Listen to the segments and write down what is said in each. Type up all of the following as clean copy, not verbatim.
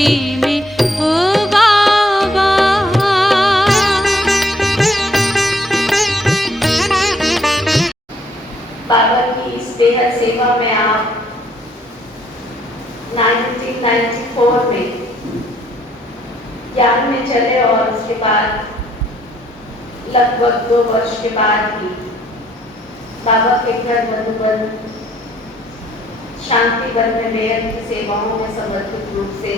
झोली में ओ बाबा। बाबा की इस बेहद सेवा में आप 1994 में ज्ञान में चले और उसके बाद लगभग 2 वर्ष के बाद ही बाबा के घर मधुबन शांति वन में बेहद की सेवाओं में समर्पित रूप से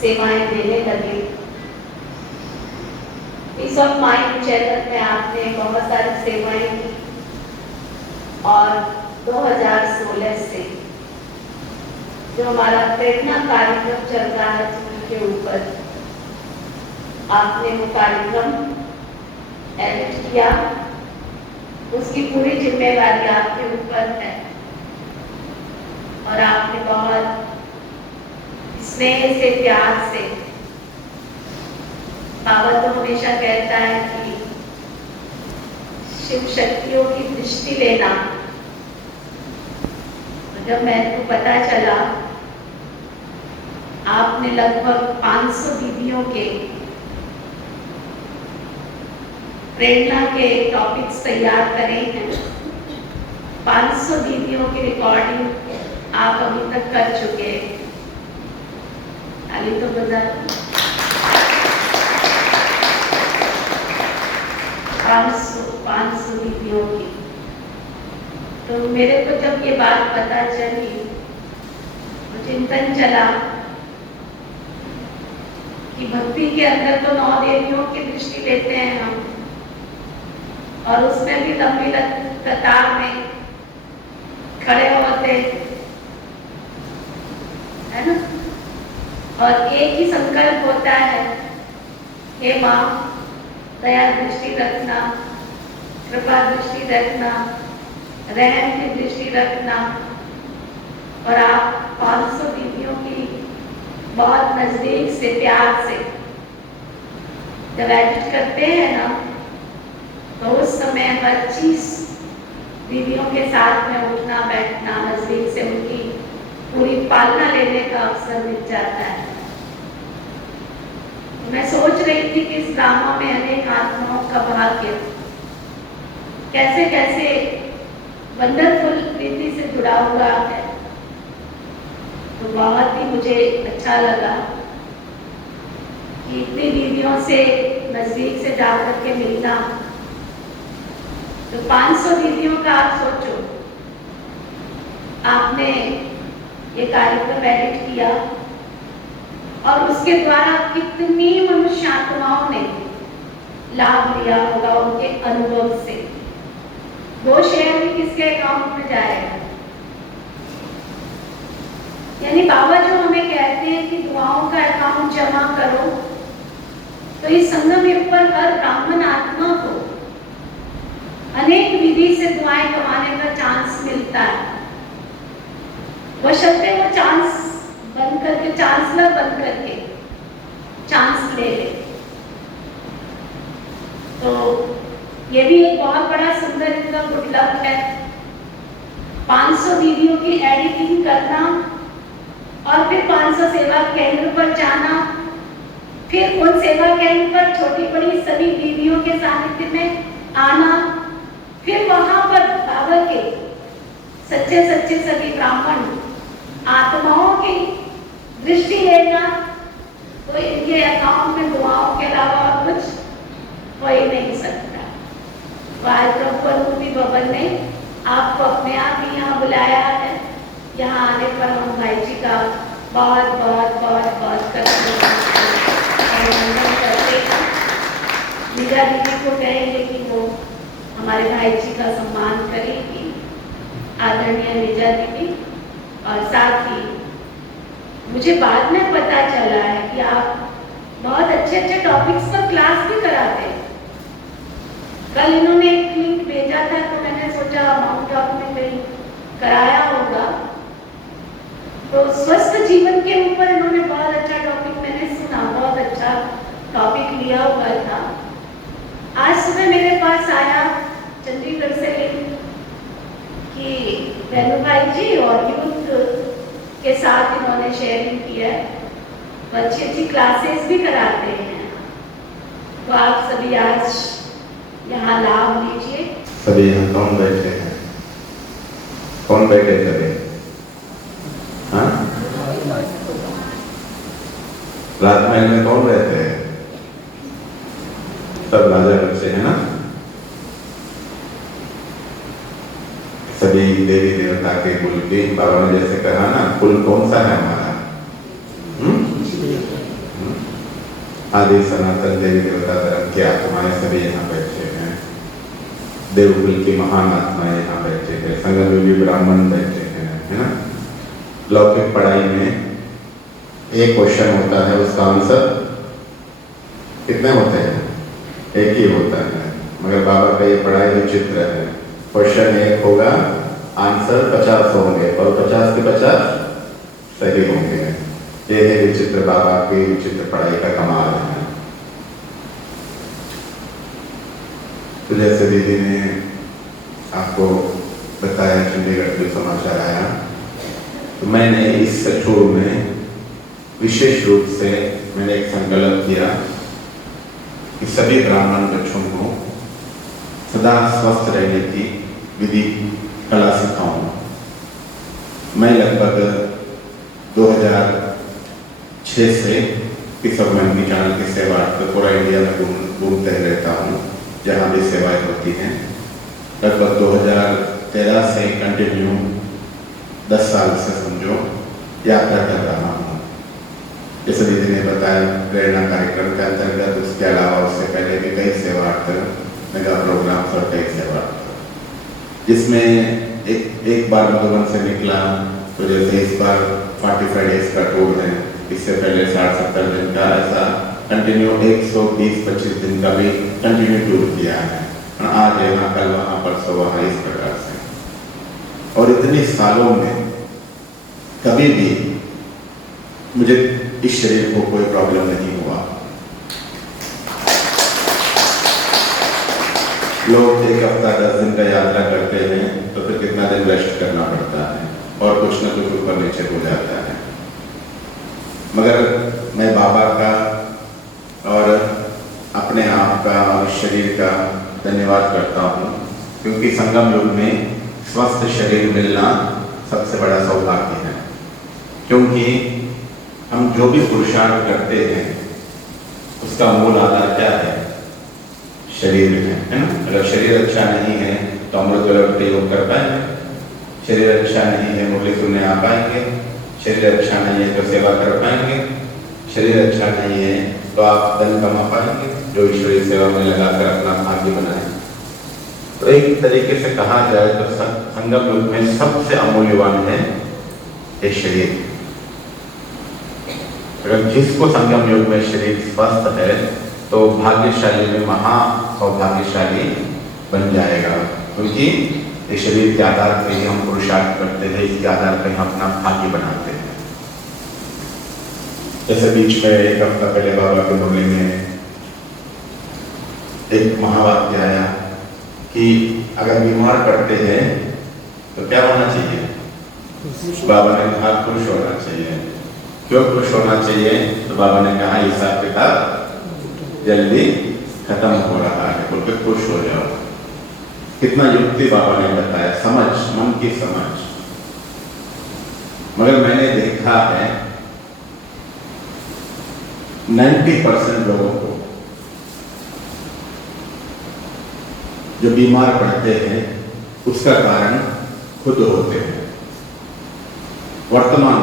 सेवाएं देने लगे। पीस ऑफ माइंड चैनल में आपने बहुत सारी सेवाएं की और 2016 से जो हमारा प्रेरणा कार्यक्रम चल रहा है जिसके ऊपर आपने वो कार्यक्रम एडिट किया, उसकी पूरी जिम्मेदारी आपके ऊपर है और आपने बहुत स्नेह से प्यार से, बाबा तो हमेशा कहता है कि शिव शक्तियों की दृष्टि लेना। जब मेरे को पता चला आपने लगभग 500 दीदियों के प्रेरणा के टॉपिक्स तैयार करे हैं, 500 दीदियों की रिकॉर्डिंग आप अभी तक कर चुके हैं। ताली तो बजा। 500 दीदियों की। तो मेरे को जब ये बात पता चली तो चिंतन चला कि भक्ति के अंदर तो 9 देवियों की दृष्टि लेते हैं हम, और उसमें भी लंबी कतार में खड़े होते है ना, और एक ही संकल्प होता है, हे माँ दया दृष्टि रखना, कृपा दृष्टि रखना, रहम की दृष्टि रखना। और आप 500 दीदियों की बहुत नजदीक से प्यार से जब एडिट करते हैं ना, तो उस समय हर चीज दीदियों के साथ में उठना बैठना, नजदीक से उनकी पूरी पालना लेने का अवसर मिल जाता है। मैं सोच रही थी कि इस ड्रामा में अनेक आत्माओं का भाग्य कैसे कैसे वंडरफुल रीति से जुड़ा हुआ है। तो बहुत ही मुझे अच्छा लगा कि इतनी दीदियों से नजदीक से जाकर के मिलना। तो 500 दीदियों का आप सोचो, आपने ये कार्यक्रम एडिट किया और उसके द्वारा कितनी मनुष्य आत्माओं ने लाभ लिया होगा उनके अनुभव से। वो शेयर भी किसके अकाउंट में जाएगा? यानी बाबा जो हमें कहते हैं कि दुआओं का अकाउंट जमा करो, तो इस संगम युग पर हर ब्राह्मण आत्मा को अनेक विधि से दुआएं कमाने का चांस मिलता है। बशर्ते वो चांस बन करके, चांसलर बन करके चांस ले ले। तो ये भी एक बहुत बड़ा सुंदर इनका गुड लक है। 500 दीदियों की एडिटिंग करना और फिर 500 सेवा केंद्र पर जाना, फिर उन सेवा केंद्र पर छोटी बड़ी सभी दीदियों के सानिध्य में आना, फिर वहां पर बाबा के सच्चे सच्चे सभी ब्राह्मण आत्माओं की दृष्टि लेना। तो इनके अकाउंट में दुआओं के अलावा कुछ हो ही नहीं सकता। तो आज प्रभु भवन ने आपको अपने आप ही यहाँ बुलाया है। यहाँ आने पर हम भाई जी का बहुत बहुत बहुत बहुत करते हैं। मीरा दीदी को कहेंगे कि वो हमारे भाई जी का सम्मान करेगी, आदरणीय मीरा दीदी। और साथ ही मुझे बाद में पता चला है कि आप बहुत अच्छे अच्छे टॉपिक्स पर क्लास भी कराते हैं। कल इन्होंने एक लिंक भेजा था, तो मैंने सोचा माउंट आबू में कहीं कराया होगा। तो स्वस्थ जीवन के ऊपर इन्होंने बहुत अच्छा टॉपिक मैंने सुना, बहुत अच्छा टॉपिक लिया हुआ था। आज सुबह मेरे पास आया चंडीगढ़ से लिंक कि वेणु भाई जी और यूथ के साथ इन्होंने शेयरिंग किया है तो अच्छी अच्छी क्लासेस भी कराते हैं। तो आप सभी आज यहाँ लाभ लीजिए। सभी यहाँ कौन बैठे हैं? कौन बैठे सभी? हाँ, राजमहल में कौन रहते हैं? सब राजा बच्चे हैं ना। सभी देवी देवता के कुल के, बाबा ने जैसे कहा ना, कुल कौन सा है हमारा? आदि सनातन देवी देवता धर्म के आत्माएं सभी यहाँ बैठे हैं। देवकुल की महान आत्माएं यहाँ बैठे हैं। संगम योगी ब्राह्मण बैठे हैं, है ना। लौकिक पढ़ाई में एक क्वेश्चन होता है, उसका आंसर कितने होते हैं? एक ही होता है। मगर बाबा का ये पढ़ाई विचित्र है। क्वेश्चन एक होगा, आंसर 50 होंगे और 50 के 50 सही होंगे। ये है विचित्र बाबा की विचित्र पढ़ाई का कमाल है। तो जैसे दीदी ने आपको बताया, चंडीगढ़ में समाचार आया, तो मैंने इस शो में विशेष रूप से मैंने एक संकल्प किया कि सभी ब्राह्मण बच्चों को सदा स्वस्थ रहने की विधि कला सिखाऊंगा। मैं लगभग 2006 से किशोरमंडी चैनल की सेवा तो पूरा इंडिया में घूमते रहता हूँ, जहाँ भी सेवाएं होती हैं। लगभग 2013 से कंटिन्यू 10 साल से समझो यात्रा कर रहा हूँ। जैसे दीदी ने बताया, प्रेरणा कार्यक्रम के अंतर्गत, उसके अलावा उससे पहले भी कई सेवार्थ मेगा प्रोग्राम और कई सेवार्थ, जिसमें एक बार मधुबन से निकला, तो जैसे इस बार 45 डेज का टूर है। इससे पहले 60-70 दिन का, ऐसा कंटिन्यू 120-25 दिन का भी कंटिन्यू टूर किया है। आज यहाँ, कल वहाँ, परसों वहाँ, इस प्रकार से। और इतने सालों में कभी भी मुझे इस शरीर को कोई प्रॉब्लम नहीं हुआ। लोग 1 हफ्ता 10 दिन का यात्रा करते हैं तो फिर कितना दिन रेस्ट करना पड़ता है और कुछ ना कुछ ऊपर नीचे हो जाता है। मगर मैं बाबा का और अपने आप का और शरीर का धन्यवाद करता हूँ, क्योंकि संगम युग में स्वस्थ शरीर मिलना सबसे बड़ा सौभाग्य है। क्योंकि हम जो भी पुरुषार्थ करते हैं उसका मूल आधार क्या है? शरीर है ना। अगर शरीर अच्छा नहीं है तो अमृत वेला के योग कर पाएंगे। शरीर अच्छा नहीं है, मुरली सुनने आ पाएंगे। शरीर अच्छा नहीं है तो सेवा कर पाएंगे। शरीर अच्छा नहीं है तो आप धन कमा पाएंगे, जो ईश्वरीय सेवा में लगाकर अपना भाग्य बनाए। तो एक तरीके से कहा जाए तो संगम युग में सबसे अमूल्यवान है ये शरीर। अगर जिसको संगम युग में शरीर स्वस्थ है तो भाग्यशाली में महा सौभाग्यशाली बन जाएगा, क्योंकि इस शरीर के आधार पर ही हम पुरुषार्थ करते हैं, इसके आधार पर हम अपना भाग्य बनाते हैं। जैसे बीच में 1 हफ्ता पहले बाबा के मुरली में एक महावाक्य आया कि अगर बीमार पड़ते हैं तो क्या होना चाहिए? बाबा ने कहा खुश होना चाहिए। क्यों खुश होना चाहिए? तो बाबा ने कहा हिसाब किताब जल्दी खत्म हो रहा है, बोल के खुश हो जाओ। कितना युक्ति बाबा ने बताया, समझ, मन की समझ। मगर मैंने देखा है 90% लोगों को जो बीमार पड़ते हैं उसका कारण खुद होते हैं। वर्तमान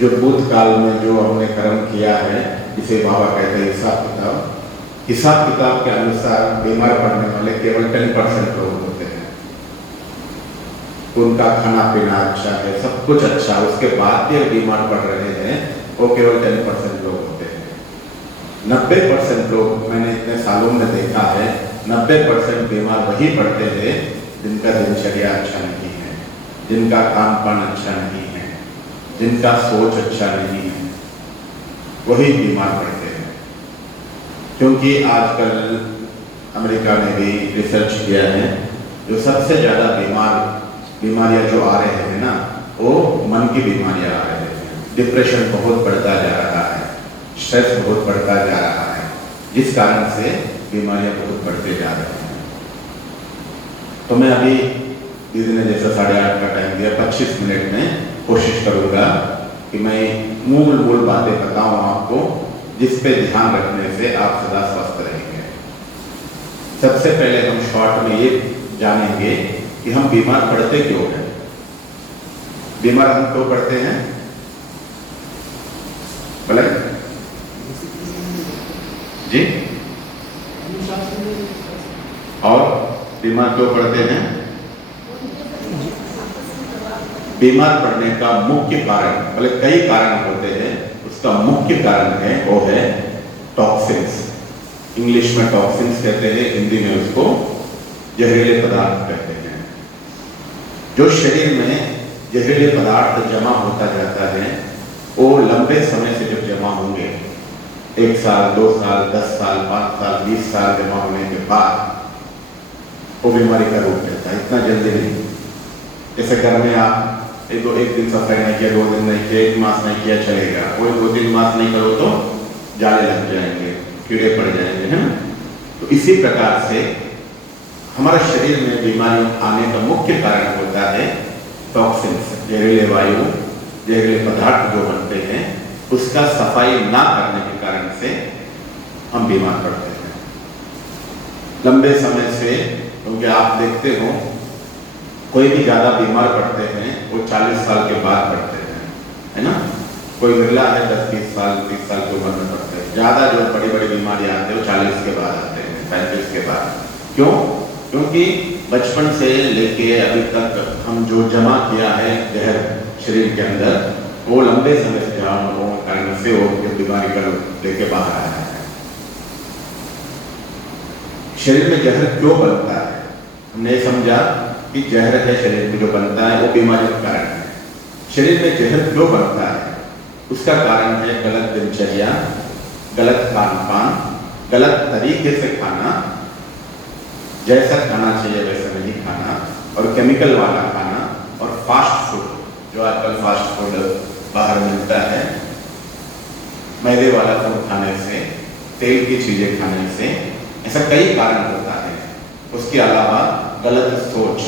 जो भूतकाल में जो हमने कर्म किया है, जिसे बाबा कहते हैं हिसाब किताब के अनुसार बीमार पड़ने वाले केवल 10% लोग होते हैं। उनका खाना पीना अच्छा है, सब कुछ अच्छा, उसके बाद भी बीमार पड़ रहे हैं, वो केवल 10% लोग होते हैं। 90% लोग मैंने इतने सालों में देखा है, 90% बीमार वही पड़ते हैं जिनका दिनचर्या अच्छा नहीं है, जिनका खान पान अच्छा नहीं है, जिनका सोच अच्छा नहीं है, वही बीमार पड़ते हैं। क्योंकि आजकल अमेरिका ने भी रिसर्च किया है, जो सबसे ज़्यादा बीमारियां जो आ रहे हैं ना, वो मन की बीमारियां आ रहे हैं। डिप्रेशन बहुत बढ़ता जा रहा है, स्ट्रेस बहुत बढ़ता जा रहा है, जिस कारण से बीमारियां बहुत बढ़ते जा रही हैं। तो मैं अभी दीदी ने जैसा 8:30 का टाइम दिया, 25 मिनट में कोशिश करूंगा कि मैं मूल बातें बताऊं आपको, जिस पे ध्यान रखने से आप सदा स्वस्थ रहेंगे। सबसे पहले हम शॉर्ट में ये जानेंगे कि हम बीमार पड़ते क्यों हैं। बीमार हम क्यों पड़ते हैं? बोले जी। और बीमार क्यों पड़ते हैं? बीमार पड़ने का मुख्य कारण, बोले कई कारण होते हैं, उसका मुख्य कारण है वो है टॉक्सिन्स। इंग्लिश में टॉक्सिन्स कहते हैं, हिंदी में उसको जहरीले पदार्थ कहते हैं। जो शरीर में जहरीले पदार्थ जमा होता जाता है, वो लंबे समय से जब जमा होंगे, 1 साल, 2 साल, 10 साल, 5 साल, 20 साल जमा होने के बाद वो बीमारी का रूप लेता है। इतना जल्दी नहीं। जैसे घर में आप एक दिन सफाई नहीं किया, 2 दिन नहीं किया, 1 मास नहीं किया चलेगा, वो 2-3 मास नहीं करो तो जाले लग जाएंगे, कीड़े पड़ जाएंगे, है ना। तो इसी प्रकार से हमारे शरीर में बीमारियों आने का मुख्य कारण होता है टॉक्सिन्स, जहरीले वायु, जहरीले पदार्थ जो बनते हैं, उसका सफाई ना करने के कारण से हम बीमार पड़ते हैं लंबे समय से। क्योंकि आप देखते हो कोई भी ज़्यादा बीमार पड़ते हैं वो 40 साल के बाद पड़ते हैं, है ना। कोई मिला है 10-20 साल, 30 साल की उम्र में पड़ते हैं। ज़्यादा जो बड़ी बड़ी बीमारियाँ आते हैं वो 40 के बाद आते हैं, 35 के बाद। क्यों? क्योंकि बचपन से लेके अभी तक हम जो जमा किया है जहर शरीर के अंदर, वो लंबे समय से जमा होने के कारण से वो बीमारी का लेके बाहर आया है। शरीर में जहर क्यों बनता है? हमने समझा कि जहर है शरीर में जो बनता है वो बीमारी का कारण है। शरीर में जहर क्यों बनता है? उसका कारण है गलत दिनचर्या, गलत खान पान, गलत तरीके से खाना, जैसा खाना चाहिए वैसा नहीं खाना, और केमिकल वाला खाना, और फास्ट फूड, जो आजकल फास्ट फूड बाहर मिलता है, मैदे वाला फूड खाने से, तेल की चीजें खाने से, ऐसा कई कारण होता है। उसके अलावा गलत सोच,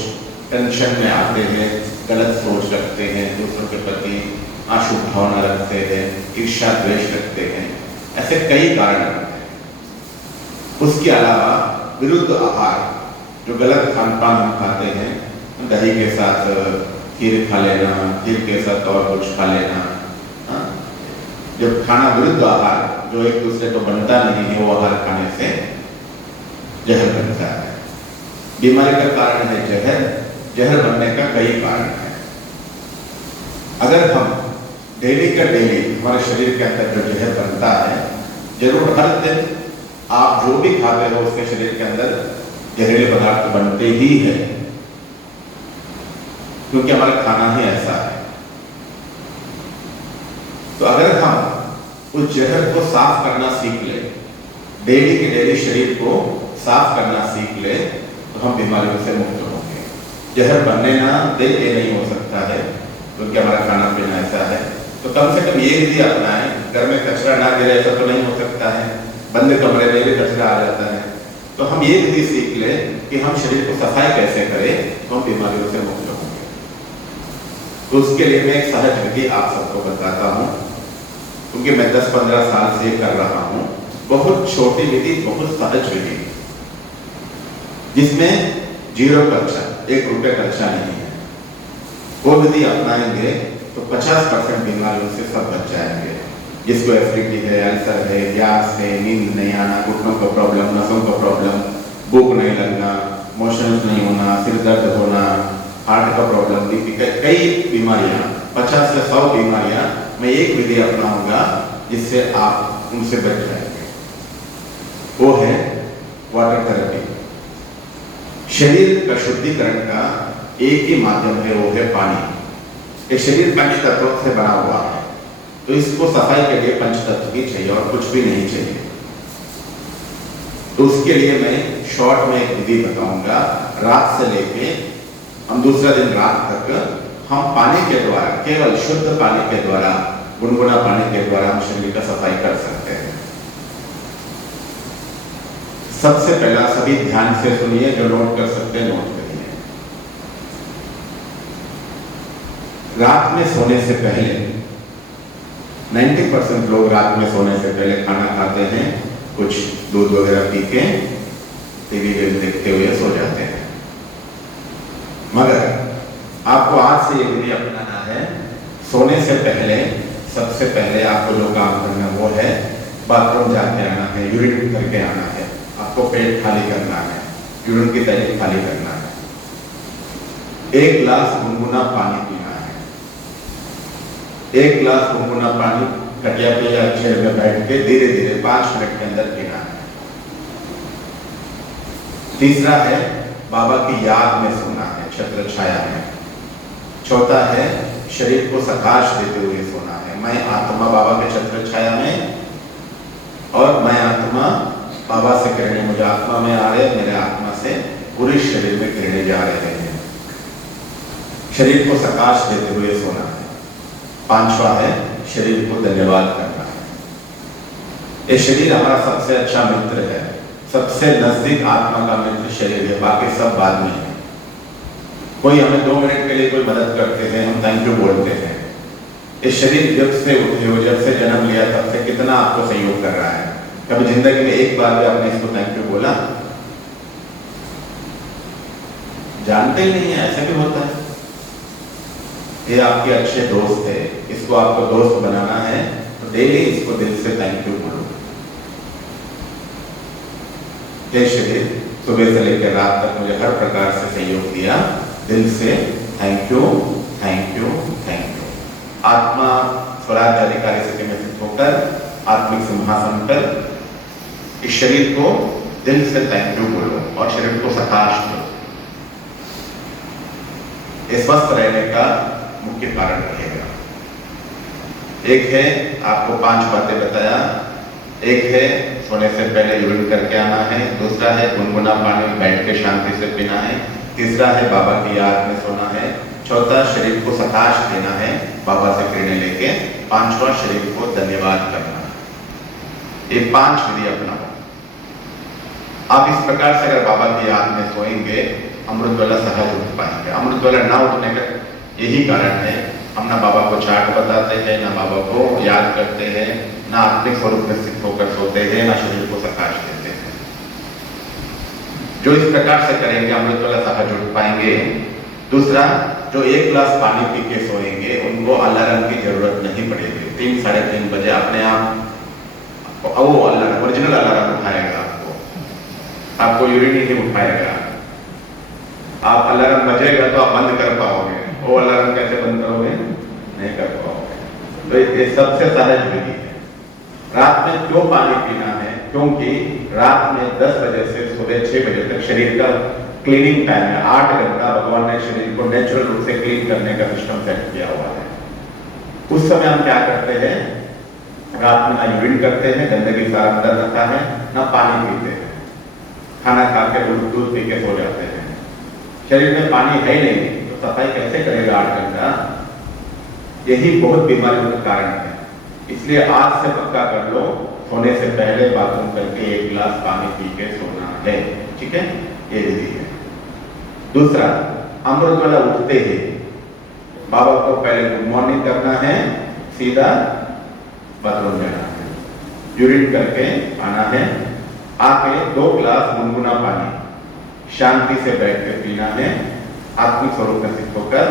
टेंशन में आते हैं, गलत सोच रखते हैं, दूसरों के प्रति अशुभ भावना रखते हैं, ईर्ष्या द्वेष रखते हैं, ऐसे कई कारण होते हैं। उसके अलावा विरुद्ध आहार, जो गलत खान पान हम खाते हैं, दही के साथ खीर खा लेना, खीर के साथ और कुछ खा लेना, जब खाना विरुद्ध आहार जो एक दूसरे को बनता नहीं है, वो आहार खाने से जहर बनता है। बीमारी का कारण है जहर। जहर बनने का कई कारण है। अगर हम डेली का डेली हमारे शरीर के अंदर जो जहर बनता है, जरूर हर दिन आप जो भी खाते हो उसके शरीर के अंदर जहरीले पदार्थ बनते ही है, क्योंकि हमारा खाना ही ऐसा है। तो अगर हम उस जहर को साफ करना सीख ले, डेली के डेली शरीर को साफ करना सीख ले, तो हम बीमारियों से मुक्त होंगे। जहर बनने ना दे ये नहीं हो सकता है, क्योंकि हमारा खाना पीना ऐसा है। तो कम से कम ये विधि अपनाएं। घर में कचरा ना गिरे, ऐसा तो नहीं हो सकता है, बंद कमरे में भी कचरा आ जाता है। तो हम ये विधि सीख ले कि हम शरीर को सफाई कैसे करें, तो हम बीमारियों से मुक्त होंगे। तो उसके लिए मैं एक सहज विधि आप सबको बताता हूँ, क्योंकि मैं 10-15 साल से कर रहा हूँ। बहुत छोटी विधि, बहुत सहज विधि, जिसमें 0 खर्चा, 1 रुपये खर्चा नहीं है। वो विधि अपनाएंगे तो 50% बीमारियों से सब बच जाएंगे। जिसको एसिडिटी है, अल्सर है, गैस है, नींद नहीं आना, घुटनों का प्रॉब्लम, नसों का प्रॉब्लम, भूख नहीं लगना, मोशंस नहीं होना, सिर दर्द होना, हार्ट का प्रॉब्लम, बीपी, कई बीमारियां, 50 से 100 बीमारियां मैं एक विधि अपनाऊंगा जिससे आप उनसे बच जाएंगे। वो है वाटर थेरेपी। शरीर का शुद्धिकरण का एक ही माध्यम है, वो है पानी। ये शरीर पंचतत्वों से बना हुआ है, तो इसको सफाई के लिए पंचतत्व ही चाहिए और कुछ भी नहीं चाहिए। तो उसके लिए मैं शॉर्ट में एक विधि बताऊंगा। रात से लेके हम दूसरा दिन रात तक हम पानी के द्वारा, केवल शुद्ध पानी के द्वारा गुनगुना पानी के द्वारा हम शरीर का सफाई कर सकते हैं। सबसे पहला, सभी ध्यान से सुनिए, जो नोट कर सकते हैं नोट करिए। रात में सोने से पहले 90% लोग रात में सोने से पहले खाना खाते हैं, कुछ दूध वगैरह पी के टीवी देखते हुए सो जाते हैं। मगर आपको आज से ये विधि अपनाना है। सोने से पहले सबसे पहले आपको जो काम करना वो है बाथरूम जाके आना है, यूरिन करके आना है, आपको पेट खाली करना है, यूरिन की थैली खाली करना है, 1 गिलास गुनगुना पानी पीना है। 1 गिलास गुनगुना पानी कटिया पे या चेयर में बैठ के धीरे धीरे 5 मिनट के अंदर पीना है। तीसरा है बाबा की याद में सोना है, छत्र छाया में। चौथा है शरीर को प्रकाश देते हुए सोना है। मैं आत्मा बाबा के छत्र छाया में, और मैं आत्मा बाबा से किरणें मुझे आत्मा में आ रहे, मेरे आत्मा से पूरे शरीर में किरणें जा रहे हैं। शरीर को प्रकाश देते हुए सोना है। 5वां है शरीर को धन्यवाद करना है। ये शरीर हमारा सबसे अच्छा मित्र है, सबसे नजदीक आत्मा का मित्र शरीर है, बाकी सब बाद में है। कोई हमें 2 मिनट के लिए कोई मदद करते हैं, हम थैंक यू बोलते हैं। ये शरीर जब से उठे हो, जब से जन्म लिया, तब से कितना आपको सहयोग कर रहा है। कभी जिंदगी में एक बार भी आपने इसको थैंक यू बोला? जानते ही नहीं है, ऐसा भी होता है। ये आपके अच्छे दोस्त है, इसको आपको दोस्त बनाना है तो डेली इसको दिल से थैंक यू बोलो। ये शरीर सुबह से लेकर रात तक मुझे हर प्रकार से सहयोग दिया, दिल से thank you, thank you, thank you. आत्मा स्वराज अधिकारी स्थिति में स्थित होकर आत्मिक सिंहासन पर इस शरीर को दिल से थैंक यू बोलो और शरीर को प्रकाश दो। ये स्वस्थ रहने का मुख्य कारण रहेगा। एक है आपको 5 बातें बताया। एक है सोने से पहले यूरिन करके आना है। दूसरा है गुनगुना पानी बैठ के शांति से पीना है। तीसरा है बाबा की याद में सोना है। चौथा शरीर को प्रकाश देना है, बाबा से किरणें लेके। 5वां शरीर को धन्यवाद करना है। ये 5 विधि अपनाओ। आप इस प्रकार से अगर बाबा की याद में सोएंगे, अमृत वाला सहज उठ पाएंगे। अमृत वाला ना उठने का यही कारण है, हम ना बाबा को चाट बताते हैं, ना बाबा को याद करते हैं, ना आत्मिक स्वरूप में स्थित होकर सोते हैं, ना शरीर को प्रकाश देते हैं। जो इस प्रकार से करेंगे अमृत वाला सहज उठ पाएंगे। दूसरा, जो 1 गिलास पानी पी के सोएंगे, उनको अलार्म की जरूरत नहीं पड़ेगी। 3 साढ़े 3 बजे अपने आप वो अलार्म, ओरिजिनल अलार्म उठाएगा आपको यूरिन नहीं उठाएगा। आप अलार्म बजेगा तो आप बंद कर पाओगे, वो अलार्म कैसे बंद करोगे? नहीं कर पाओगे। तो ये सबसे सहज विधि है। रात में क्यों पानी पीना है? क्योंकि रात में 10 बजे से सुबह 6 बजे तक शरीर का क्लीनिंग टाइम है। 8 घंटा भगवान ने शरीर को नेचुरल रूप से क्लीन करने का सिस्टम सेट किया हुआ है। उस समय हम क्या करते हैं? रात में ना यूरिन करते हैं, गंदगी सारा अंदर रहता है, ना पानी पीते हैं, खाना खा के दूध पी के सो जाते हैं। शरीर में पानी है ही नहीं तो सफाई कैसे करेगा 8 घंटा? यही बहुत बीमारियों का कारण है। इसलिए आज से पक्का कर लो, सोने से पहले बाथरूम करके 1 गिलास पानी पी के सोना है। ठीक है, ये विधि है। दूसरा, अमृत वाला उठते ही बाबा को पहले गुड मॉर्निंग करना है, सीधा बाथरूम जाना है, यूरिन करके आना है, आके 2 गिलास गुनगुना पानी शांति से बैठ कर पीना है। आत्मिक स्वरूप में स्थित होकर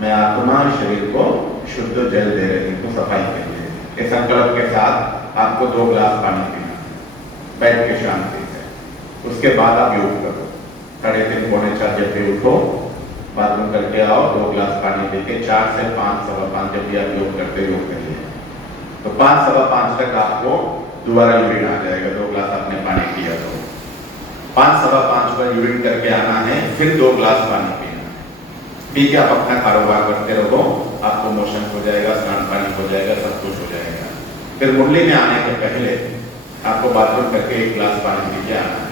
मैं आत्मा शरीर को शुद्ध जल दे रही हूँ सफाई के लिए। इस संकल्प के साथ आपको 2 गिलास पानी पीना है, बैठ के शांति से। उसके बाद आप योग करो। 3:30 पौने 4 जब भी उठो, बाथरूम करके आओ, 2 गिलास पानी लेके 4 से 5 सवा 5 जब भी आप योग करते योग करिए, तो 5 सवा 5 तक आपको दोबारा यूरिन आ जाएगा। 2 गिलास आपने पानी पिया तो 5 सवा 5 पर यूरिन करके आना है, फिर 2 गिलास पानी पीना है। पी के आप अपना कारोबार करते रहो, आपको मोशन हो जाएगा, स्नान पानी हो जाएगा, सब कुछ हो जाएगा। फिर मुरली में आने के पहले आपको बाथरूम करके 1 गिलास पानी पी के आना है।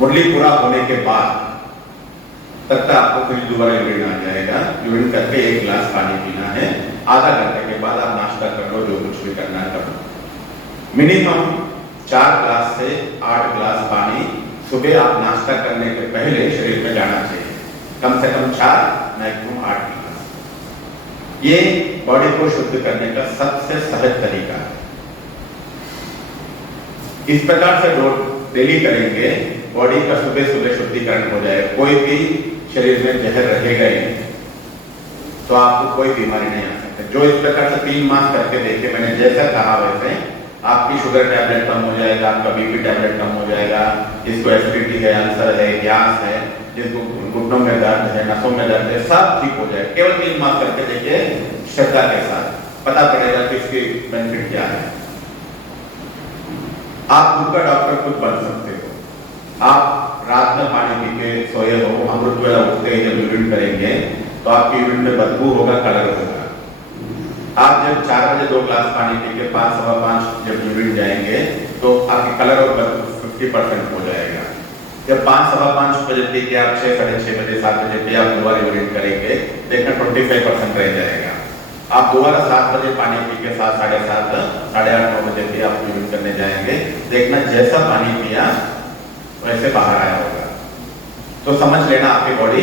मुरली पूरा होने के बाद तब तक आपको फिर दोबारा यूरिन आ जाएगा। यूरिन करके 1 गिलास पानी पीना है, आधा घंटे के बाद आप नाश्ता कर लो, जो कुछ भी करना है कर लो। मिनिमम 4 ग्लास से 8 ग्लास पानी सुबह आप नाश्ता करने के पहले शरीर में जाना चाहिए। कम से कम 4, मैक्सिमम 8 ग्लास। ये बॉडी को शुद्ध करने का सबसे सहज तरीका है। इस प्रकार से डेली करेंगे, बॉडी का सुबह सुबह शुद्धिकरण हो जाएगा। कोई भी शरीर में जहर रहेगा ही नहीं, तो आपको कोई बीमारी नहीं आ सकती। जो इस प्रकार से 3 मास करके देखिए, मैंने जैसा कहा वैसे आपकी शुगर टैबलेट कम हो जाएगा, आपका बीपी टैबलेट कम हो जाएगा, जिसको एसिडिटी है, अल्सर है, गैस है, जिसको घुटनों में दर्द है, नसों में दर्द है, सब ठीक हो जाएगा। केवल 3 मास करके देखिए, श्रद्धा के साथ पता पड़ेगा कि इसकी बेनिफिट क्या है। आप खुद का डॉक्टर खुद बन सकते हो। आप रात में पानी पी के सोए हो, अमृत वेला उठते ही जब यूरिन करेंगे तो आपकी यूरिन में बदबू होगा, कलर होगा। आप जब 4 बजे 2 ग्लास पानी पी के 5, सवा 5 जब यूरिन जाएंगे तो आपकी कलर और बदबू 50% हो जाएगा। जब 5, सवा 5 बजे पी के आप 6, साढ़े 6 बजे, 7 बजे पे आप दोबारा यूरिन करेंगे, देखना 25% रह जाएगा। आप दोबारा 7 बजे पानी पी के 7, साढ़े 7, साढ़े 8, 9 बजे पे आप यूरिन करने जाएंगे, देखना जैसा पानी पिया वैसे बाहर आया होगा। तो समझ लेना आपकी बॉडी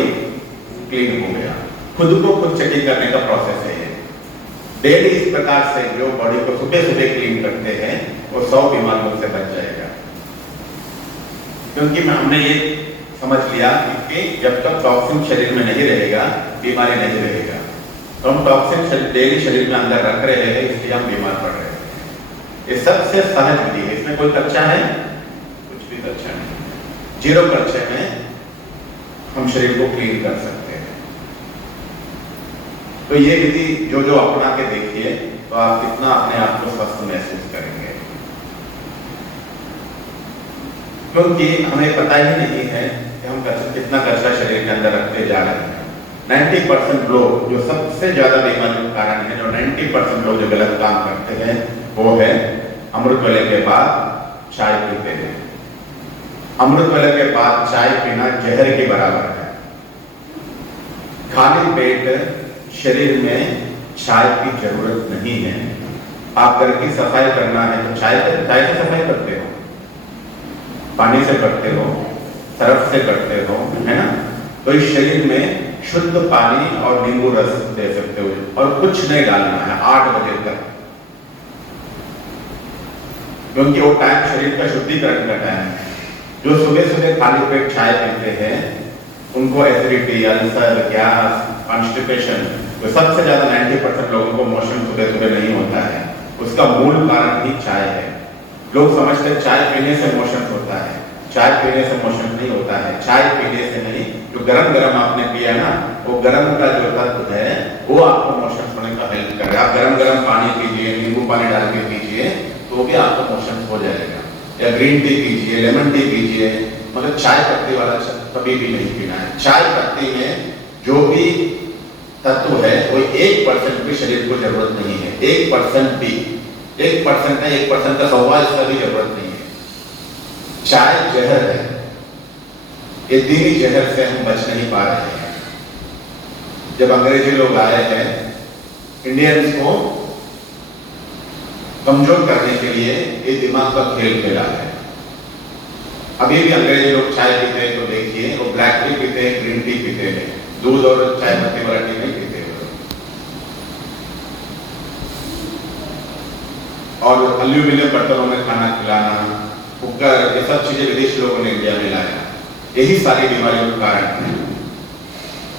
क्लीन हो गया। खुद को खुद चेकिंग करने का प्रोसेस है ये। डेली इस प्रकार से जो बॉडी को सुबह सुबह क्लीन करते हैं वो 100 बीमारियों से बच जाएगा। क्योंकि हमने ये समझ लिया कि जब तक टॉक्सिन शरीर में नहीं रहेगा, बीमारी नहीं रहेगा। तो हम टॉक्सिन डेली शरीर में अंदर रख रहे हैं, इसलिए हम बीमार पड़ रहे हैं। ये सबसे सहज विधि है, इसमें कोई खर्चा है? कुछ भी खर्चा नहीं। 0 खर्चे में हम शरीर को क्लीन कर सकते हैं। तो ये विधि जो जो अपना के देखिए तो आप कितना अपने आप को स्वस्थ महसूस करेंगे। क्योंकि हमें पता ही नहीं है कि हम कितना कचरा शरीर के अंदर रखते जा रहे हैं। 90% लोग जो सबसे ज्यादा बीमारी का कारण है, जो 90% लोग जो गलत काम करते हैं वो है अमृत वेले के बाद चाय पीते हैं। अमृत वेले के बाद चाय पीना जहर के बराबर है। खाली पेट शरीर में चाय की जरूरत नहीं है। आप घर की सफाई करना है तो चाय से सफाई करते हो, पानी से करते हो, सरफ से करते हो, है ना? तो इस शरीर में शुद्ध पानी और नींबू रस दे सकते हो और कुछ नहीं डालना है 8 बजे तक, क्योंकि वो टाइम शरीर का शुद्धिकरण का टाइम है। जो सुबह सुबह खाली पेट चाय पीते हैं उनको एसिडिटी, अल्सर, गैस, कॉन्स्टिपेशन, तो सबसे ज्यादा 90% लोगों को मोशन सुबह सुबह नहीं होता है। उसका मूल कारण ही चाय है। लोग समझते हैं चाय पीने से मोशन होता है। चाय पीने से मोशन नहीं होता है। चाय पीने से नहीं, जो गरम गरम आपने पिया ना, वो गरम का जो तत्व है वो आपको मोशन होने का हेल्प करेगा। आप गरम गरम पानी पीजिए, नींबू पानी डाल के पीजिए तो भी आपको मोशन हो जाएगा। या ग्रीन टी पीजिए, लेमन टी पीजिए, मतलब चाय पत्ती वाला कभी भी नहीं पीना है। चाय पत्ती में जो भी तत्व है वो 1% भी शरीर को जरूरत नहीं है। 1% भी, 1% है, 1% का 1.25 इसका भी जरूरत नहीं है। चाय जहर है। ये दीनी जहर से हम बच नहीं पा रहे हैं। जब अंग्रेजी लोग आए हैं इंडियंस को कमजोर करने के लिए, ये दिमाग का खेल खेला है। अभी भी अंग्रेजी लोग चाय पीते हैं तो देखिए, वो ब्लैक टी पीते हैं, ग्रीन टी पीते हैं, दूध और चाय पत्ती वाला टी नहीं पीते। और एल्यूमिनियम बर्तनों में खाना खिलाना, कुकर, ये सब चीजें विदेशी लोगों ने इंडिया में लाया। यही सारी बीमारियों का कारण है।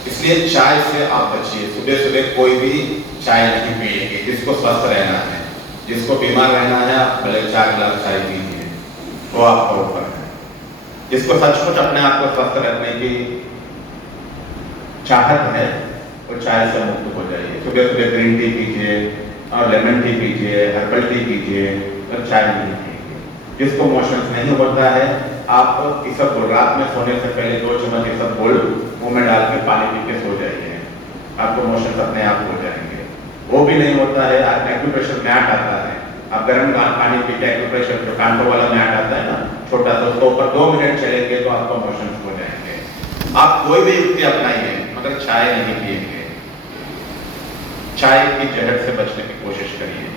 इसलिए चाय से आप बचिए। सुबह सुबह कोई भी चाय नहीं पिएंगे। जिसको स्वस्थ रहना है, जिसको बीमार रहना है, आप भले 4 ग्लास चाय पीजिए, वो आपका ऊपर है। जिसको सचमुच अपने आप को स्वस्थ रखने की चाहत है वो चाय से मुक्त हो जाइए। सुबह सुबह ग्रीन टी पीजिए और लेमन टी पीजिए, हर्बल टी पीजिए और चाय नहीं पीजिए। जिसको मोशन नहीं होता है, आप इसबगोल रात में सोने से पहले 2 चम्मच इसबगोल मुंह में डाल के पानी पी के सो जाइए, आपको मोशन अपने आप हो जाएंगे। वो भी नहीं होता है, एक्यूप्रेशर मैट आता है, आप गर्म पानी पी के एक्यूप्रेशर जो कांटों वाला मैट आता है ना छोटा सा, उसके ऊपर 2 मिनट चलेंगे तो आपको मोशन हो जाएंगे। आप कोई भी युक्ति अपनाइए मगर चाय नहीं पिएंगे। चाय की जहर से बचने की कोशिश करिए।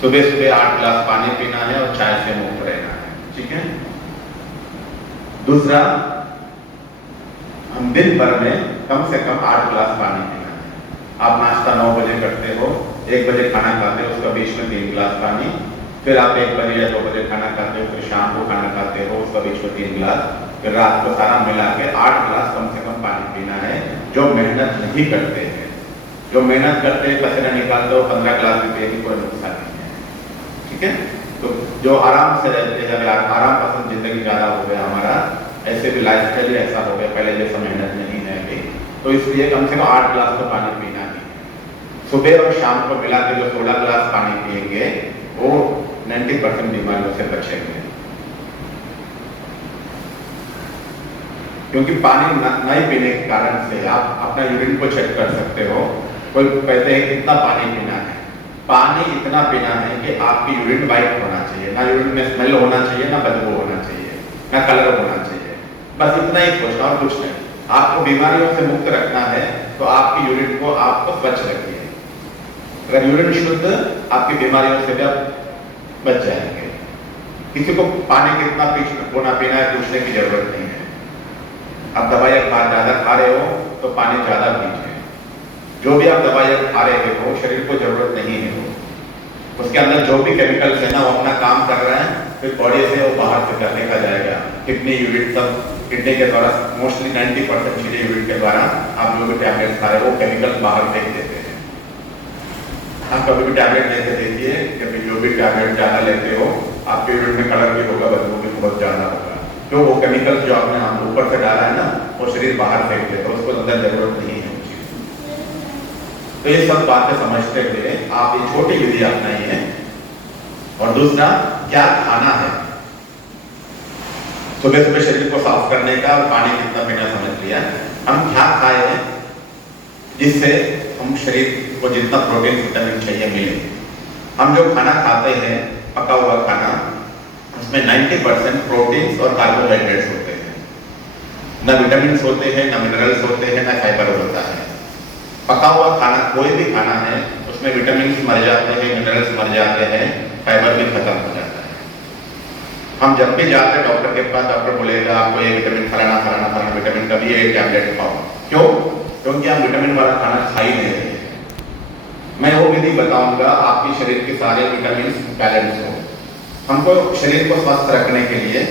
सुबह सुबह 8 गिलास पानी पीना है और चाय से मुक्त रहना है, ठीक है। दूसरा, हम दिन भर में कम से कम 8 गिलास पानी पीना है। आप नाश्ता 9 बजे करते हो, 1 बजे खाना खाते हो, उसका बीच में 3 गिलास पानी, फिर आप 1 बजे या 2 बजे खाना खाते हो, फिर शाम को खाना खाते हो, उसका बीच में 3 गिलास, फिर रात को सारा मिला के 8 गिलास कम से कम पानी पीना है। जो मेहनत नहीं करते हैं, जो मेहनत करते हैं, पसीना निकालते हो, 15 गिलास भी पिए, कोई नुकसान नहीं है, ठीक है। तो जो आराम से रहते हैं, अगर आराम पसंद जिंदगी ज़्यादा हो गया हमारा, ऐसे भी लाइफ स्टाइल ऐसा हो गया, पहले जैसा मेहनत नहीं है अभी, तो इसलिए कम से कम 8 गिलास तो पानी पीना ही है। सुबह और शाम को मिला के जो 16 गिलास पानी पिएंगे वो 90% बीमारियों से बचेंगे। क्योंकि पानी नहीं पीने के कारण से आप अपना यूरिन को चेक कर सकते हो। कोई कहते हैं कितना पानी पीना है, पानी इतना पीना है कि आपकी यूरिन वाइट होना चाहिए, ना यूरिन में स्मेल होना चाहिए, ना बदबू होना चाहिए, ना कलर होना चाहिए, बस इतना ही सोचना और कुछ नहीं। आपको बीमारियों से मुक्त रखना है तो आपकी यूरिन को आपको स्वच्छ रखिए। अगर यूरिन शुद्ध, आपकी बीमारियों से भी आप बच जाएंगे। किसी को पानी कितना पीना है पूछने की जरूरत नहीं है। आप दवाई ज्यादा खा रहे हो तो पानी ज्यादा पीजिए। जो भी आप दवाई खा रहे हो, शरीर को जरूरत नहीं है वो, उसके अंदर जो भी केमिकल्स है ना, वो अपना काम कर रहा है, फिर बॉडी से वो बाहर से करने का जाएगा। किडनी, यूरिन, सब किडनी के द्वारा मोस्टली 90% चीजें यूरिन के द्वारा आप जो भी टैबलेट खा रहे हो वो केमिकल्स बाहर फेंक देते हैं। आप कभी भी टैबलेट लेके देखिए, जब जो भी टैबलेट ज्यादा लेते हो आपके यूरिन में कलर भी होगा, बदबू भी बहुत ज्यादा होगा। जो वो केमिकल जो आपने हम ऊपर से डाला है ना, वो शरीर बाहर फेंक देता है, उसको अंदर जरूरत नहीं है। तो ये सब बातें समझते हुए आप ये छोटी विधि अपनाइए। और दूसरा, क्या खाना है। सुबह सुबह शरीर को साफ करने का और पानी कितना पीना समझ लिया। हम क्या खाए हैं जिससे हम शरीर को जितना प्रोटीन विटामिन चाहिए मिले। हम जो खाना खाते हैं, पका हुआ खाना, उसमें 90% प्रोटीन्स और कार्बोहाइड्रेट्स होते हैं। ना विटामिन होते हैं, ना मिनरल्स होते हैं, ना फाइबर होता है। पका हुआ खाना, कोई भी खाना है, उसमें विटामिन मर जाते हैं, मिनरल्स मर जाते हैं, फाइबर भी खत्म हो जाता है। हम जब भी जाते हैं डॉक्टर के पास, डॉक्टर बोलेगा आपको ये विटामिन फलाना विटामिन का भी एक टैबलेट खाओ। क्यों? क्योंकि हम विटामिन वाला खाना खा ही नहीं रहे। मैं वो विधि बताऊंगा आपके शरीर के सारे विटामिन बैलेंस हो। हमको शरीर को स्वस्थ रखने के लिए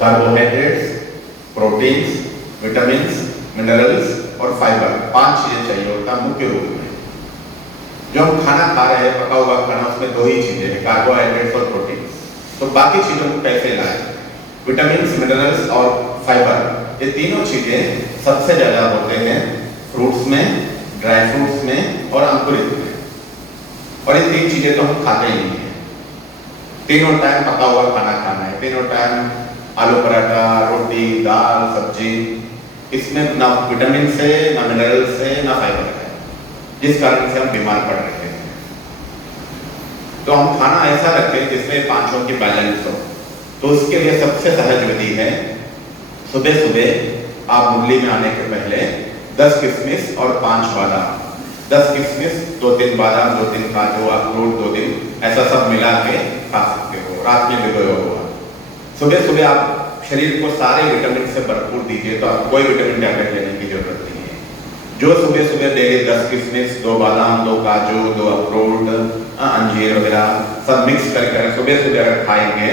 कार्बोहाइड्रेट्स, प्रोटीन्स, विटामिन्स, मिनरल्स और फाइबर, 5 चीजें चाहिए होता है मुख्य रूप में। जो हम खाना खा रहे हैं, पका हुआ खाना, उसमें 2 ही चीजें हैं, कार्बोहाइड्रेट्स और प्रोटीन्स। तो बाकी चीजों को कैसे लाएं? विटामिन्स, मिनरल्स और फाइबर, ये तीनों चीजें सबसे ज्यादा होते हैं फ्रूट्स में, ड्राई फ्रूट्स में और अंकुरित में। और ये 3 चीजें तो हम खाते ही नहीं है। तीनों टाइम पका हुआ खाना खाना है, तीनों टाइम आलू पराठा, रोटी, दाल, सब्जी, इसमें ना विटामिन से, ना मिनरल से, ना फाइबर है, जिस कारण से हम बीमार पड़ रहे हैं। तो हम खाना ऐसा रखें जिसमें 5 की बैलेंस हो। तो उसके लिए सबसे सहज विधि है, सुबह सुबह आप मुरली में आने के पहले 10 किशमिश और 5 बादाम, 10 किशमिश, 2-3 बादाम, 2-3 काजू, अखरोट, 2 दिन, ऐसा सब मिला के खा सकते हो। रात में भिगोया हुआ, सुबह सुबह आप शरीर को सारे विटामिन से भरपूर दीजिए, तो आपको कोई विटामिन टैबलेट लेने की जरूरत नहीं है। जो सुबह सुबह डेली 10 किशमिश, 2 बादाम, 2 काजू, 2 अखरोट, अंजीर वगैरह सब मिक्स करके सुबह सुबह अगर खाएंगे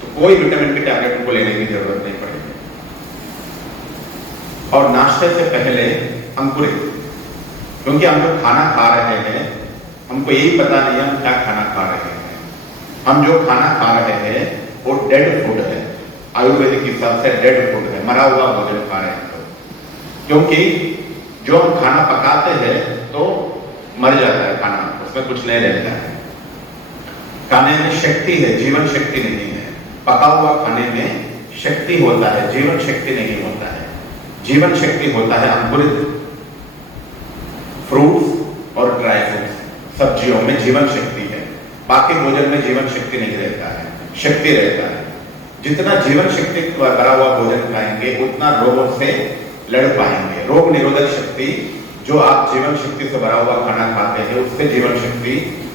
तो कोई विटामिन की टैबलेट को लेने की जरूरत नहीं पड़ेगी। और नाश्ते से पहले अंकुरित, क्योंकि हम जो खाना खा रहे हैं हमको यही पता नहीं हम क्या खाना खा रहे हैं। हम जो खाना खा रहे हैं वो डेड फूड है, आयुर्वेदिक हिसाब से डेड फूड है, मरा हुआ भोजन खा रहे हैं। तो क्योंकि जो हम खाना पकाते हैं तो मर जाता है खाना, उसमें कुछ नहीं रहता है। खाने में शक्ति है, जीवन शक्ति नहीं है। पका हुआ खाने में शक्ति होता है, जीवन शक्ति नहीं होता है। जीवन शक्ति होता है अंकुरित फ्रूट्स और ड्राई फ्रूट्स, सब्जियों में जीवन शक्ति है। बाकी भोजन में जीवन शक्ति नहीं रहता है, शक्ति रहता है। जितना जीवन शक्ति भरा हुआ भोजन खाएंगे उतना रोगों से लड़ पाएंगे। रोग निरोधक शक्ति जो आप जीवन शक्ति से भरा हुआ खाना खाते हैं उससे जीवन शक्ति,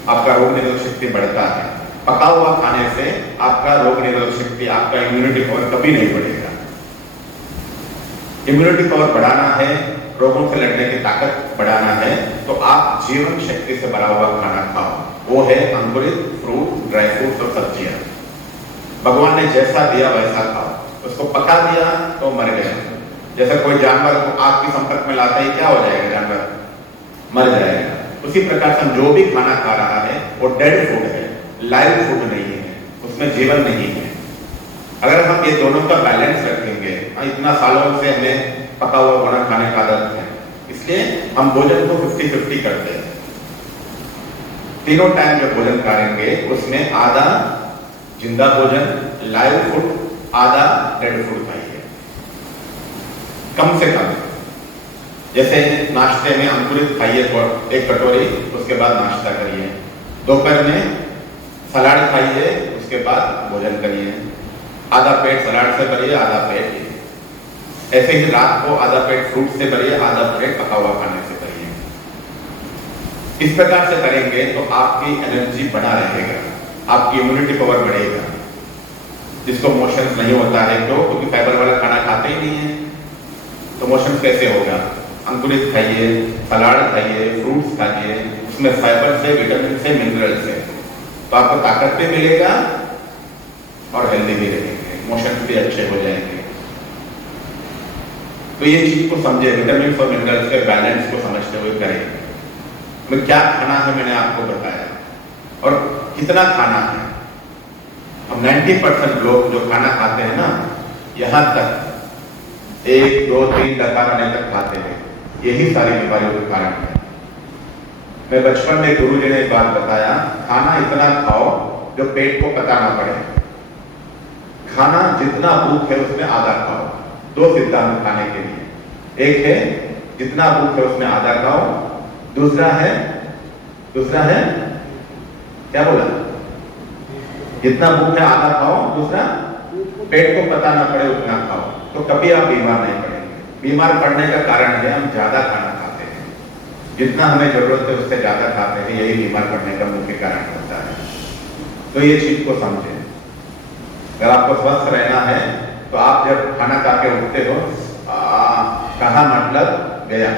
आपका रोग निरोधक शक्ति बढ़ता है। पका हुआ खाने से आपका रोग निरोधक शक्ति, आपका इम्यूनिटी पावर कभी नहीं बढ़ेगा। इम्यूनिटी पावर बढ़ाना है, रोगों से लड़ने की ताकत बढ़ाना है, तो आप जीवन शक्ति से भरा हुआ खाना खाओ। वो है अंकुरित फ्रूट, ड्राई फ्रूट्स और सब्जियां। भगवान ने जैसा दिया वैसा खाओ। उसको पका दिया तो मर गया। जैसे कोई जानवर को आग के संपर्क में लाता ही क्या हो जाएगा, जानवर मर जाएगा। उसी प्रकार से हम जो भी खाना खा रहा है वो डेड फूड है, लाइव फूड नहीं है, उसमें जीवन नहीं है। अगर हम ये दोनों का बैलेंस रखेंगे, इतना सालों से हमें पका हुआ खाना खाने का आदत है, इसलिए हम भोजन को 50-50 करते हैं। तीनों टाइम जो भोजन करेंगे उसमें आधा जिंदा भोजन, लाइव फूड, आधा डेड फूड खाइए कम से कम। जैसे नाश्ते में अंकुरित खाइए 1 कटोरी, उसके बाद नाश्ता करिए। दोपहर में सलाद खाइए, उसके बाद भोजन करिए। आधा पेट सलाद से भरिए, आधा पेट। ऐसे ही रात को आधा पेट फ्रूट से भरिए, आधा पेट पका हुआ खाने से भरिए। इस प्रकार से करेंगे तो आपकी एनर्जी बना रहेगा, आपकी इम्यूनिटी पावर बढ़ेगा। जिसको मोशंस नहीं होता है, क्यों? क्योंकि फाइबर वाला खाना खाते ही नहीं है, तो मोशंस कैसे होगा? अंकुरित खाइए, सलाद खाइए, फ्रूट्स खाइए, उसमें फाइबर से, विटामिन से, मिनरल से, तो आपको ताकत भी मिलेगा और हेल्दी भी रहेंगे, मोशंस भी अच्छे हो जाएंगे। तो ये चीज को समझे, विटामिन और मिनरल्स के बैलेंस को समझते हुए करें। मैं क्या खाना है मैंने आपको बताया और कितना खाना है। हम 90% लोग जो खाना खाते हैं ना, यहाँ तक 1, 2, 3 डकार आने तक खाते हैं। यही सारी बीमारियों के कारण है। मैं बचपन में गुरु जी ने एक बात बताया, खाना इतना खाओ जो पेट को पता ना पड़े। खाना जितना भूख है उसमें आधा खाओ। 2 सिद्धांत खाने के लिए, एक है जितना भूख है उसमें आधा खाओ, दूसरा है क्या बोला? जितना भूख है आधा खाओ, दूसरा पेट को पता ना पड़े उतना खाओ, तो कभी आप बीमार नहीं पड़ेंगे। बीमार पड़ने का कारण है हम ज्यादा खाना खाते हैं, जितना हमें जरूरत है उससे ज्यादा खाते हैं, यही बीमार पड़ने का मुख्य कारण होता है। तो ये चीज को समझें। अगर आपको स्वस्थ रहना है तो आप जब खाना खा के उठते हो, कहा मतलब गया,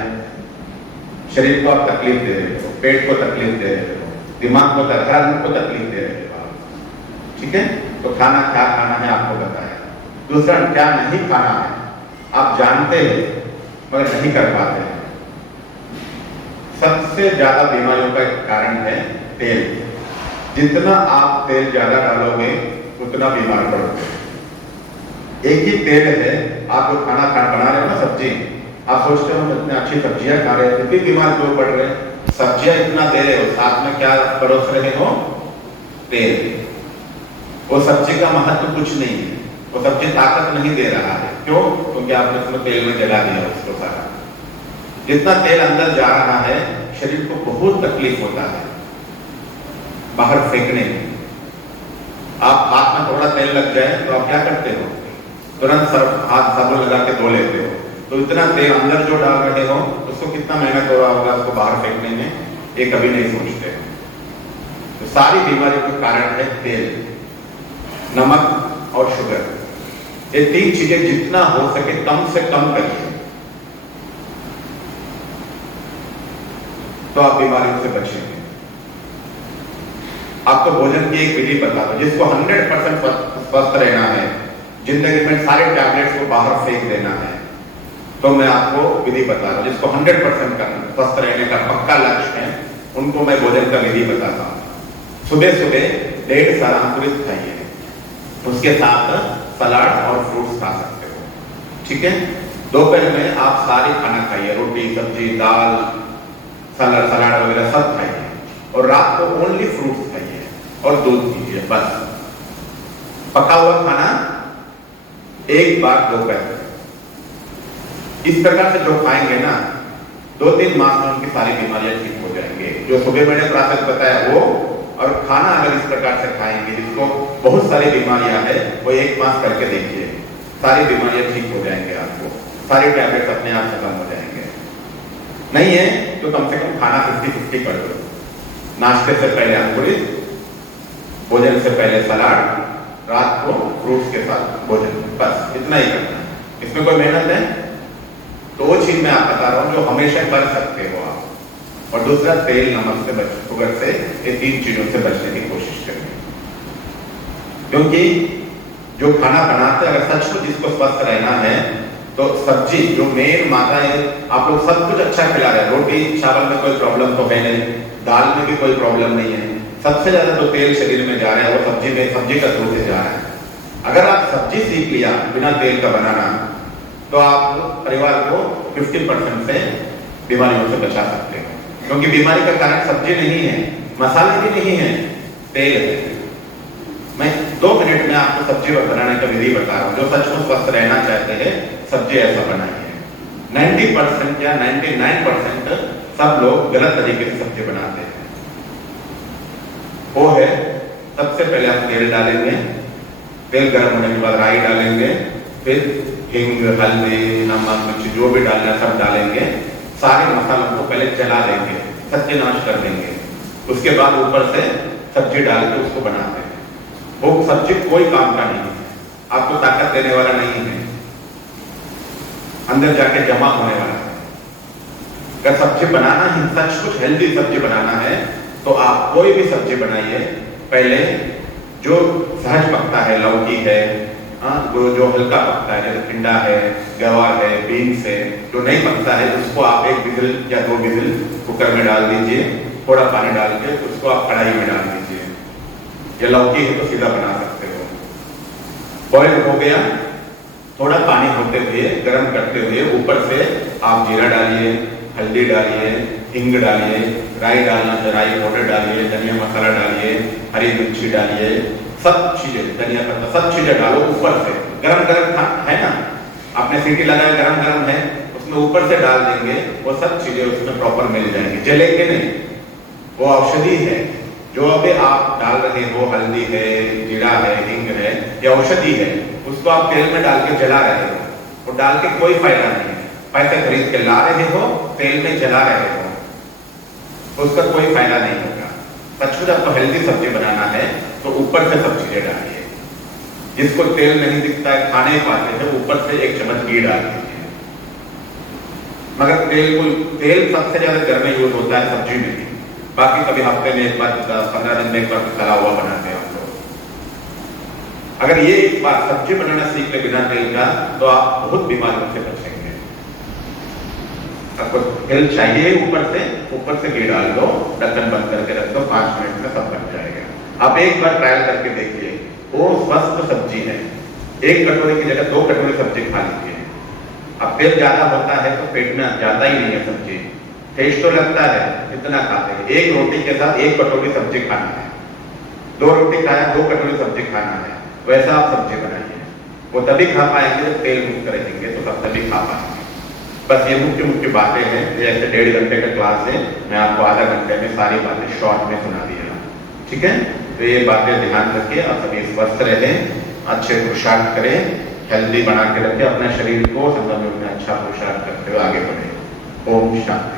शरीर को आप तकलीफ दे रहे हो, पेट को तकलीफ दे रहे हो, दिमाग को तकलीफ दे रहे हो, ठीक है? तो खाना क्या खाना है आपको बताया। दूसरा क्या नहीं खाना है, आप जानते हैं मगर नहीं कर पाते हैं। सबसे ज्यादा बीमारियों का कारण है तेल। जितना आप तेल ज्यादा डालोगे उतना बीमार पड़ोगे। एक ही तेल है, आप जो खाना बना रहे हो ना, सब्जी, आप सोचते हो इतनी अच्छी सब्जियां खा रहे हैं, फिर बीमार क्यों पड़ रहे हैं? सब्जियां इतना दे रहे हो, साथ में क्या परोस रहे हो? तेल। वो सब्जी का महत्व कुछ नहीं है, वो सब्जी ताकत नहीं दे रहा है। क्यों? क्योंकि आपने उसमें तेल में जला दिया उसको सारा। जितना तेल अंदर जा रहा है, शरीर को बहुत तकलीफ होता है बाहर फेंकने में। आप हाथ में थोड़ा तेल लग जाए तो आप क्या करते हो? तुरंत हाथ साबुन लगा के धो लेते हो। तो इतना तेल अंदर जो डाल रहे हो उसको कितना मेहनत हो रहा होगा उसको बाहर फेंकने में, ये कभी नहीं सोचते। तो सारी बीमारियों का कारण है तेल, नमक और शुगर। ये 3 चीजें जितना हो सके कम से कम करिए, तो आप बीमारियों से बचेंगे। आपको भोजन की एक विधि बता दो, जिसको 100% स्वस्थ रहना है, जिंदगी में सारे टैबलेट्स को बाहर फेंक देना है, तो मैं आपको विधि बता रहा हूं। जिसको 100% करना, स्वस्थ रहने का पक्का लक्ष्य है, उनको मैं भोजन का विधि बताता हूं। सुबह सुबह 1.5 सर अंकुरित खाइए, उसके साथ सलाद और फ्रूट्स खा सकते हो, ठीक है? दोपहर में आप सारी खाना खाइए, रोटी, सब्जी, दाल, सलाद वगैरह सब खाइए, और रात को ओनली फ्रूट्स खाइए और दूध पीजिए, बस। पका हुआ खाना एक बार दोपहर। इस प्रकार से जो खाएंगे ना, 2-3 मास में उनकी सारी बीमारियां ठीक हो जाएंगे। जो सुबह मैंने प्रोसेस बताया वो, और खाना अगर इस प्रकार से खाएंगे जिसको बहुत सारी बीमारियां है, वो 1 मास करके देखिए, सारी बीमारियां ठीक हो जाएंगे, आपको सारी टैबलेट्स अपने आप खत्म हो जाएंगे। नहीं है तो कम से कम खाना 50-50 कर दो। नाश्ते से पहले अंकुरित, भोजन से पहले सलाद, रात को फ्रूट्स के साथ भोजन, बस इतना ही करना है। इसमें कोई मेहनत है? तो वो चीज मैं आप बता रहा हूँ जो हमेशा कर सकते हो आप। और दूसरा, तेल नमक से शुगर से, ये 3 चीजों से बचने की कोशिश करें। क्योंकि जो खाना बनाते हैं, अगर सच में जिसको स्वस्थ रहना है तो सब्जी जो मेन माता है, आप लोग सब कुछ अच्छा खिला रहे हैं, रोटी चावल में कोई प्रॉब्लम तो है नहीं, दाल में भी कोई प्रॉब्लम नहीं है। सबसे ज्यादा जो तेल शरीर में जा रहा है वो सब्जी में, सब्जी का दूध से जा रहा है। अगर आप सब्जी सीख लिया बिना तेल का बनाना, तो आप परिवार को 50% से बीमारियों से बचा सकते हैं। क्योंकि बीमारी का कारण सब्जी नहीं है, मसाले भी नहीं है, तेल है। मैं 2 मिनट में आपको सब्जी बनाने का विधि बता रहा हूँ। जो सचमुच स्वस्थ रहना चाहते हैं, सब्जी ऐसा बनाइए। 90% या 99% सब लोग गलत तरीके से सब्जी बनाते हैं। वो है, सबसे पहले आप तेल डालेंगे, तेल गर्म होने के बाद राई डालेंगे, फिर हिंग, हल्दी, नमक, मिर्ची जो भी डालना सब डालेंगे। सारे मसालों को पहले जला देंगे, सत्यानाश कर देंगे। उसके बाद ऊपर से सब्जी डाल के उसको बनाते हैं। वो सब्जी कोई काम का नहीं है, आपको ताकत देने वाला नहीं है, अंदर जाके जमा होने वाला है। अगर सब्जी बनाना ही सच कुछ हेल्दी सब्जी बनाना है तो आप कोई भी सब्जी बनाइए, पहले जो सहज पकता है, लौकी है, जो हल्का पकता है, जैसे टिंडा है, गवार है, बीन्स है, जो नहीं पकता है उसको आप 1 विजिल या 2 विजिल कुकर में डाल दीजिए, थोड़ा पानी डाल के उसको आप कढ़ाई में डाल दीजिए। या लौकी है तो सीधा बना सकते हो। बॉयल हो गया, थोड़ा पानी होते हुए, गर्म करते हुए ऊपर से आप जीरा डालिए, हल्दी डालिए, हिंग डालिए, राई डालना है राई पाउडर डालिए, धनिया मसाला डालिए, हरी मिर्ची डालिए, सब चीजें, धनिया पत्ता, सब चीजें डालो ऊपर से। गरम गरम है ना, आपने सीटी लगाया, गरम गरम है, उसमें ऊपर से डाल देंगे, वो सब चीजें उसमें प्रॉपर मिल जाएंगी, जलेंगे नहीं। वो औषधि है जो अभी आप डाल रहे हो, हल्दी है, जीरा है, हिंग है, ये औषधि है, उसको आप तेल में डाल के जला रहे हो, वो डाल के कोई फायदा नहीं है। पैसे खरीद के ला रहे हो, तेल में जला रहे हो, तो उसका कोई फायदा नहीं होगा। सचमुच आपको हेल्दी सब्जी बनाना है तो ऊपर से सब चीजें डालिए। जिसको तेल नहीं दिखता है, खा नहीं पाते हैं, ऊपर से 1 चम्मच घी डाल दीजिए। मगर तेल सबसे ज्यादा घर में यूज होता है सब्जी में, बाकी कभी हफ्ते में एक बार, 15 दिन में एक बार तला हुआ बनाते हैं आप लोग। अगर ये एक बार सब्जी बनाना सीख ले बिना तेल का, तो आप बहुत बीमारियों से बचेंगे। आपको तेल चाहिए ऊपर से घी डाल दो, ढक्कन बंद करके रख दो, 5 मिनट में सब बन जाएगा। आप एक बार ट्रायल करके देखिए, वो स्वस्थ सब्जी है। 1 कटोरी की जगह 2 कटोरी सब्जी खा लीजिए। अब तेल ज्यादा होता है तो पेट में जाता ही नहीं है सब्जी, टेस्ट तो लगता है, इतना खाते हैं। 1 रोटी के साथ 1 कटोरी सब्जी खाना है, 2 रोटी खाया 2 कटोरी सब्जी खाना है, वैसा आप सब्जी बनाइए। वो तभी खा पाएंगे जब तेल मुक्त रहेंगे, तो सब तभी खा पाएंगे। बस ये मुख्य बातें हैं। जैसे 1.5 घंटे का क्लास है, मैं आपको आधा घंटे में सारी बातें शॉर्ट में सुना दिया, ठीक है? तो ये बातें ध्यान रखिए, आप सभी स्वस्थ रहें, अच्छे पुरुषार्थ करें, हेल्दी बना के रखें अपने शरीर को, संगम में अच्छा पुरुषार्थ करते हुए आगे बढ़े। ओम शांति।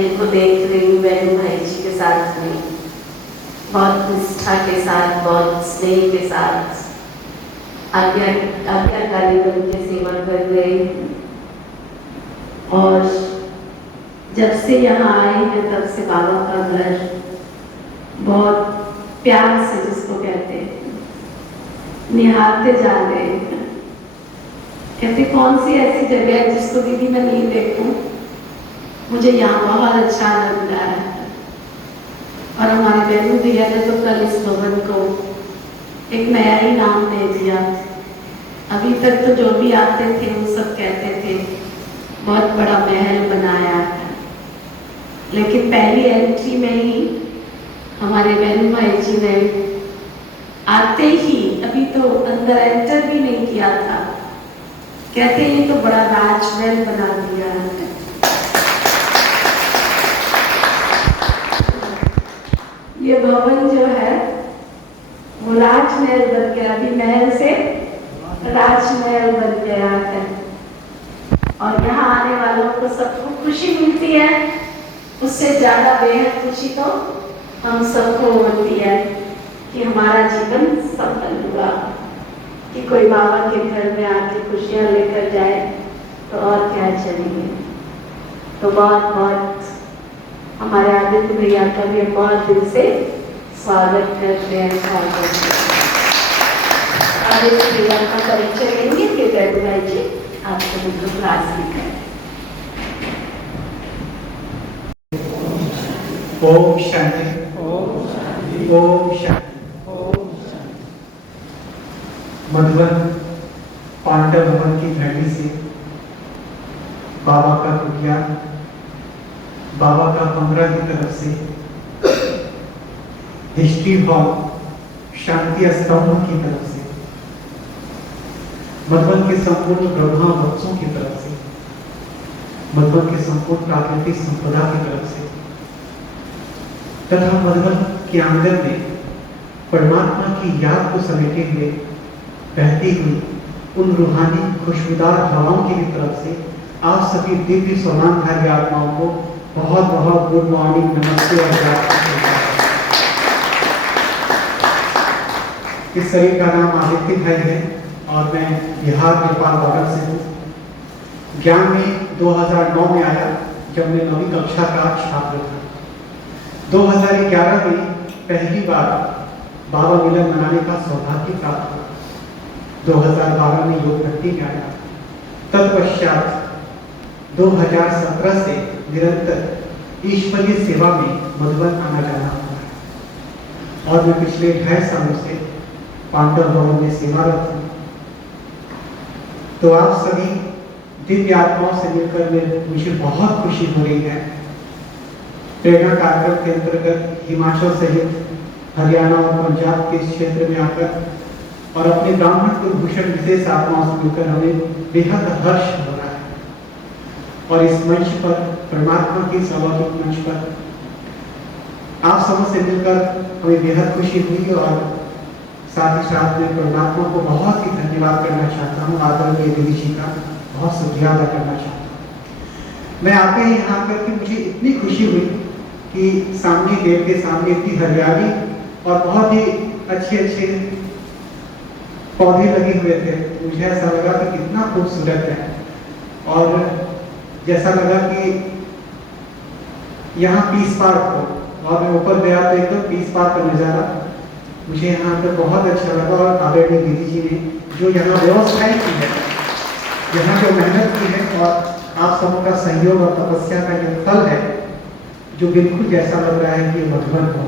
इनको देख रही हूँ बहन भाई जी के साथ में, बहुत निष्ठा के साथ, बहुत स्नेह के साथ आज्ञाकारी बन के सेवा कर रहे हैं। और जब से यहाँ आए हैं तब से बाबा का घर बहुत प्यार से, जिसको कहते हैं, निहारते जा रहे हैं। कहते कौन सी ऐसी जगह है जिसको दीदी मैं नहीं देखूं, मुझे यहाँ बहुत अच्छा लग रहा है। और हमारे बहनों भैया ने तो कल इस भवन को एक नया ही नाम दे दिया। अभी तक तो जो भी आते थे वो सब कहते थे बहुत बड़ा महल बनाया है, लेकिन पहली एंट्री में ही हमारे बहन भाई जी ने आते ही, अभी तो अंदर एंटर भी नहीं किया था, कहते ये तो बड़ा राजमहल बना दिया है। ये भवन जो है वो राजमहल बन गया, अभी महल से राजमहल बन गया है। और यहाँ आने वालों को सबको खुशी मिलती है, उससे ज्यादा बेहद खुशी तो हम सबको होती है कि हमारा जीवन सफल हुआ, कि कोई बाबा के घर में आके खुशियाँ लेकर जाए तो और क्या चाहिए। तो बहुत बहुत हमारे आदित्य भैया का भी बहुत दिल से स्वागत करते हैं। आदित्य भैया का परिचय लेंगे कि गैदू भाई जी आपको मुझे क्लास दिखाएं। ओम शांति, ओम शांति। मधुबन पांडव भवन की धरती से बाबा का कुटिया, बाबा का कमरा की तरफ से हिस्ट्री हॉल, शांति स्तंभ की तरफ से, मधुबन के संपूर्ण ब्रह्मा वत्सों की तरफ से, मधुबन के संपूर्ण प्राकृतिक संपदा की तरफ से, तथा मधुबन के आंगन में परमात्मा की याद को समेटे हुए बहती हुई उन रूहानी खुशबूदार हवाओं की भी तरफ से आप सभी दिव्य सम्मानधारी आत्माओं को बहुत बहुत गुड मॉर्निंग, नमस्ते और इस शरीर का नाम आदित्य भाई है और मैं बिहार नेपाल बॉर्डर से हूँ। ज्ञान में 2009 में आया जब मैं 9वीं कक्षा का छात्र था। 2011 में पहली बार बाबा मिलन मनाने का सौभाग्य प्राप्त हुआ। 2012 में योग भट्टी में आया। तत्पश्चात 2017 से निरंतर ईश्वरीय सेवा में मधुबन आना जाना हुआ है और मैं पिछले 2.5 सालों से पांडव भवन में सेवारत हूँ। तो आप सभी दिव्य आत्माओं से मिलकर मुझे बहुत खुशी हो रही है। प्रेरणा कार्यक्रम के अंतर्गत हिमाचल सहित हरियाणा और पंजाब के इस क्षेत्र में आकर और अपने ब्राह्मण कुलभूषण विशेष आत्माओं से मिलकर हमें बेहद हर्ष हो रहा है। और इस मंच पर, परमात्मा के इस अलौकिक मंच पर आप सबसे से मिलकर हमें बेहद खुशी हुई और साथ ही साथ में परमात्मा को बहुत ही धन्यवाद करना चाहता हूँ। आदरणीय दीदी जी का बहुत शुक्रिया अदा करना चाहता हूँ। मैं आके यहाँ आकर के मुझे इतनी खुशी हुई कि सामने गेट के सामने इतनी हरियाली और बहुत ही अच्छे अच्छे पौधे लगे हुए थे। मुझे ऐसा लगा कि कितना खूबसूरत है और जैसा लगा कि यहाँ पीस पार्क हो और मैं ऊपर गया तो एकदम पीस पार्क का नज़ारा मुझे यहाँ पर बहुत अच्छा लगा। और आदरणीय दीदी जी ने जो यहाँ व्यवस्थाएं की है, यहाँ जो मेहनत की है और आप सबों का सहयोग और तपस्या का यह फल है जो बिल्कुल जैसा लग रहा है कि मधुबन हो।